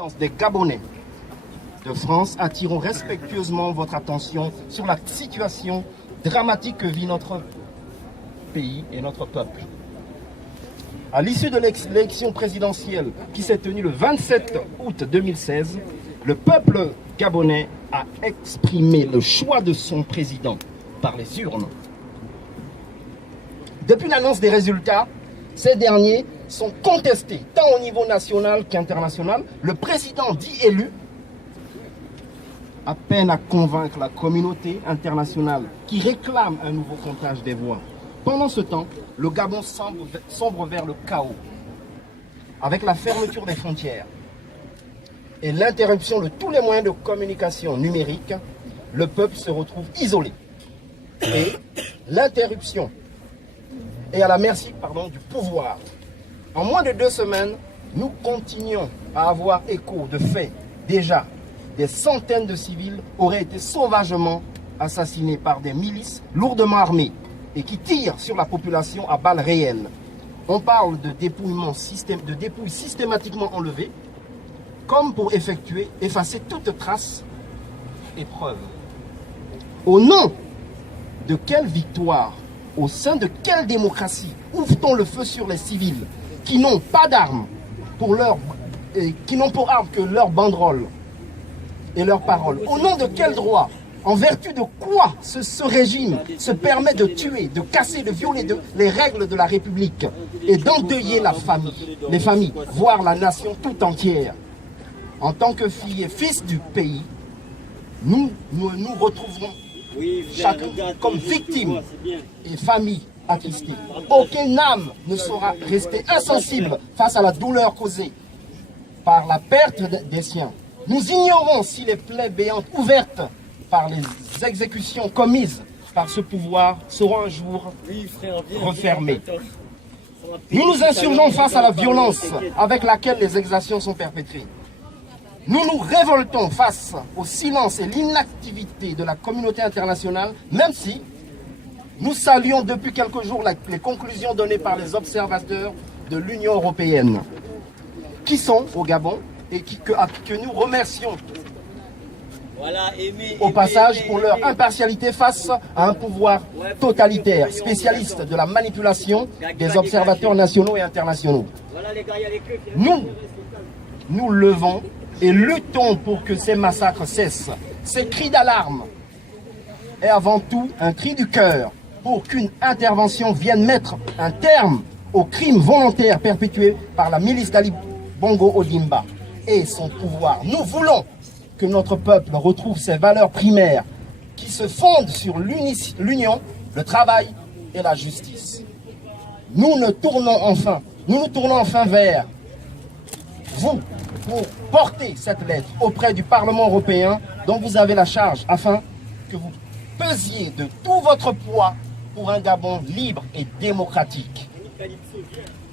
représentants des Gabonais de France, attirons respectueusement votre attention sur la situation dramatique que vit notre pays et notre peuple. À l'issue de l'élection présidentielle qui s'est tenue le 27 août 2016, le peuple gabonais a exprimé le choix de son président par les urnes. Depuis l'annonce des résultats, ces derniers sont contestés tant au niveau national qu'international. Le président dit élu a peine à convaincre la communauté internationale qui réclame un nouveau comptage des voix. Pendant ce temps, le Gabon sombre vers le chaos, avec la fermeture des frontières et l'interruption de tous les moyens de communication numérique. Le peuple se retrouve isolé et l'interruption est à la merci du pouvoir. En moins de 2 semaines, nous continuons à avoir écho de faits. Déjà, des centaines de civils auraient été sauvagement assassinés par des milices lourdement armées et qui tirent sur la population à balles réelles. On parle de dépouilles systématiquement enlevées, comme pour effacer toute trace et preuve. Au nom de quelle victoire, au sein de quelle démocratie ouvre-t-on le feu sur les civils qui n'ont pas d'armes qui n'ont pour arme que leur banderole et leurs paroles? Au nom de quel droit? En vertu de quoi ce régime se permet de tuer, de casser, de violer les règles de la République et d'endeuiller les familles, voire la nation tout entière? En tant que filles et fils du pays, nous nous retrouverons chacun comme victime et famille attristée. Aucune âme ne saura rester insensible face à la douleur causée par la perte des siens. Nous ignorons si les plaies béantes ouvertes par les exécutions commises par ce pouvoir seront un jour refermées. Nous nous insurgeons face à la violence avec laquelle les exactions sont perpétrées. Nous nous révoltons face au silence et l'inactivité de la communauté internationale, même si nous saluons depuis quelques jours les conclusions données par les observateurs de l'Union européenne, qui sont au Gabon et que nous remercions au passage pour leur impartialité face à un pouvoir totalitaire, spécialiste de la manipulation des observateurs nationaux et internationaux. Nous levons et luttons pour que ces massacres cessent. Ces cris d'alarme est avant tout un cri du cœur pour qu'une intervention vienne mettre un terme aux crimes volontaires perpétués par la milice d'Ali Bongo Ondimba et son pouvoir. Nous voulons que notre peuple retrouve ses valeurs primaires qui se fondent sur l'union, le travail et la justice. Nous nous tournons enfin vers vous pour porter cette lettre auprès du Parlement européen dont vous avez la charge afin que vous pesiez de tout votre poids pour un Gabon libre et démocratique.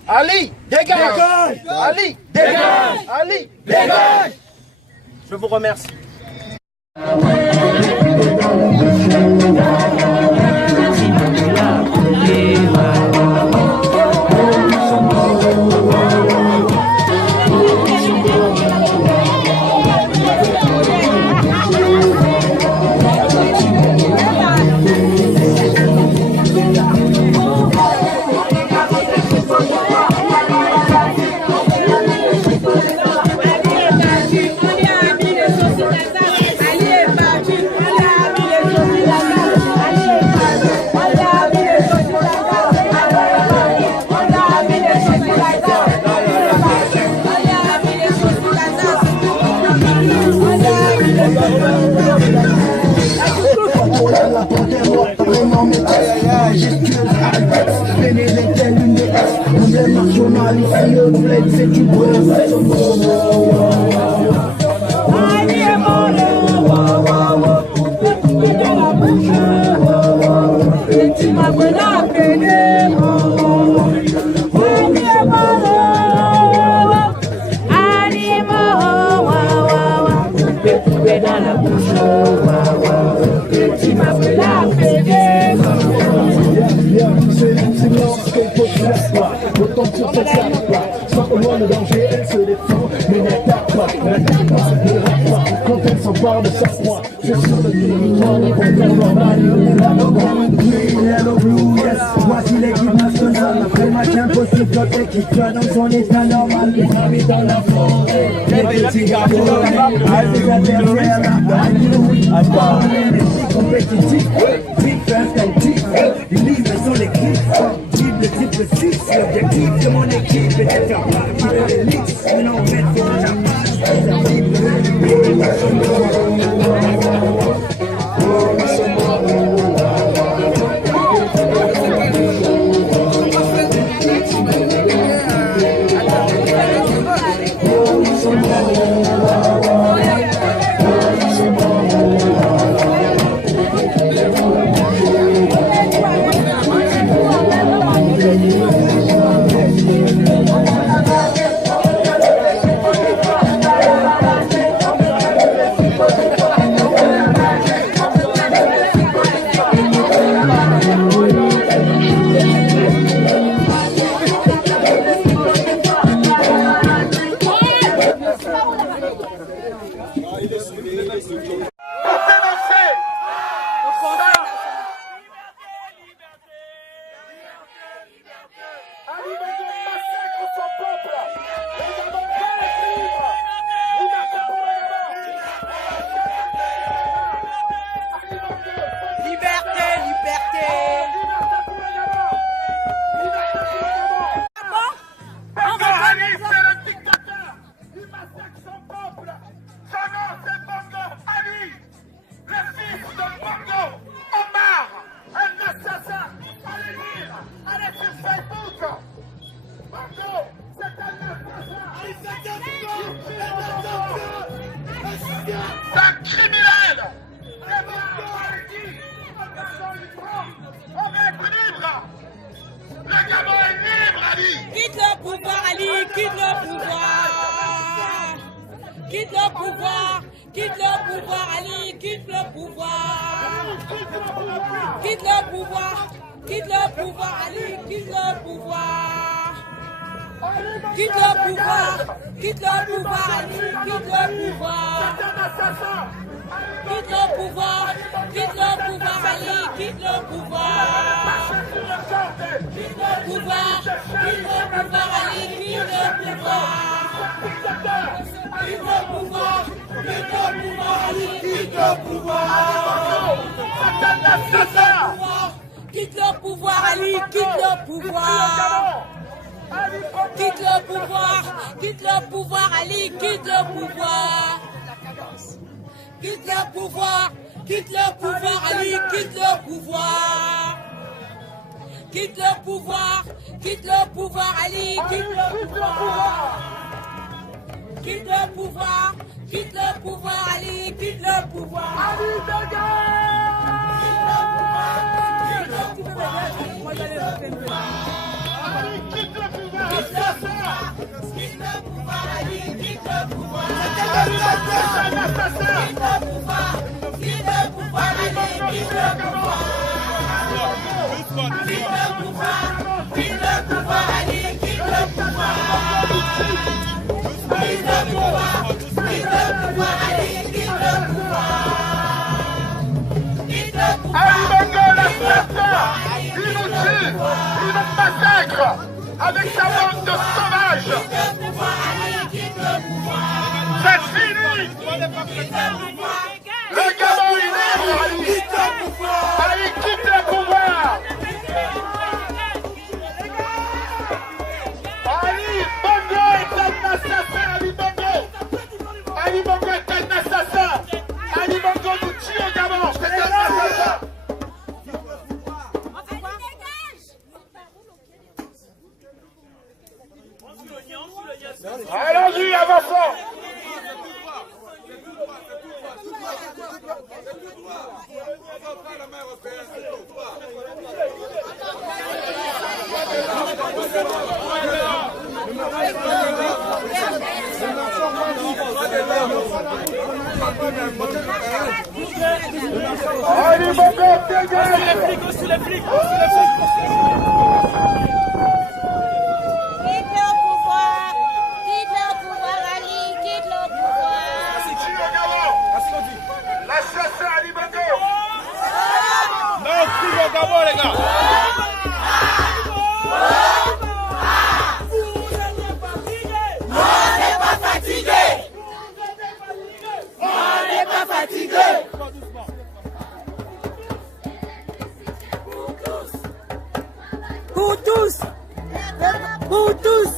Ali, dégage! Ali, dégage! Ali, dégage! Je vous remercie. Autant sur cette place, soit au loin le danger, elle se défend, mais n'attaque pas. Quand elle s'empare de chaque point, c'est sur le territoire des compteurs normales. Hello Blue, yes, voici l'équipe nationale. Après match impossible, notre équipe soit dans son état normal. Les amis dans la forêt, les petits gâteaux, les adversaires là, les petits compétitifs, vite instinctif, ils livrent sur l'équipe. Triple, triple 6, l'objectif de mon équipe est de faire partie de l'élite. Sinon, on met sur la Quitte le pouvoir, quitte le pouvoir, Ali, quitte le pouvoir. Quitte le pouvoir, quitte le pouvoir, Ali, quitte le pouvoir. Quitte le pouvoir, quitte le pouvoir, Ali, quitte le pouvoir. Quitte le pouvoir, quitte le pouvoir, Ali, quitte le pouvoir. Quitte le pouvoir, quitte le pouvoir, Ali, quitte le pouvoir. Quitte le pouvoir, quitte le pouvoir, Ali, quitte le pouvoir. Quitte le pouvoir, Ali, quitte le pouvoir. Quitte le pouvoir, quitte le pouvoir, Ali, quitte le pouvoir. Quitte le pouvoir, quitte le pouvoir, Ali, quitte le pouvoir. Quitte le pouvoir, quitte le pouvoir, Ali, quitte le pouvoir. Quitte le pouvoir, quitte le pouvoir, Ali, quitte le pouvoir. Ali quitte le pouvoir, moi j'allais le pouvoir. Ali quitte le pouvoir, quitte le pouvoir, Ali quitte le pouvoir. Quitte le pouvoir, quitte le pouvoir, Ali quitte le pouvoir. Quitte le pouvoir, quitte le pouvoir, Ali quitte le pouvoir. Quitte le pouvoir, quitte le pouvoir, Ali quitte le pouvoir. Quitte le pouvoir. Ali Bongo, l'assassin, il nous tue, il nous massacre avec sa bande de sauvages. C'est fini. Le Gabon est libre, Ali. Ali quitte le pouvoir. Ali Bongo est un assassin, Ali Bongo. Ali Bongo est un assassin. Ali Bongo nous tue au Gabon, c'est un assassin. Allons-y, avançons. Allez, mon gars, dégage. Sous les flics, Quitte le pouvoir, Ali, quitte le pouvoir. tous. Pour tous.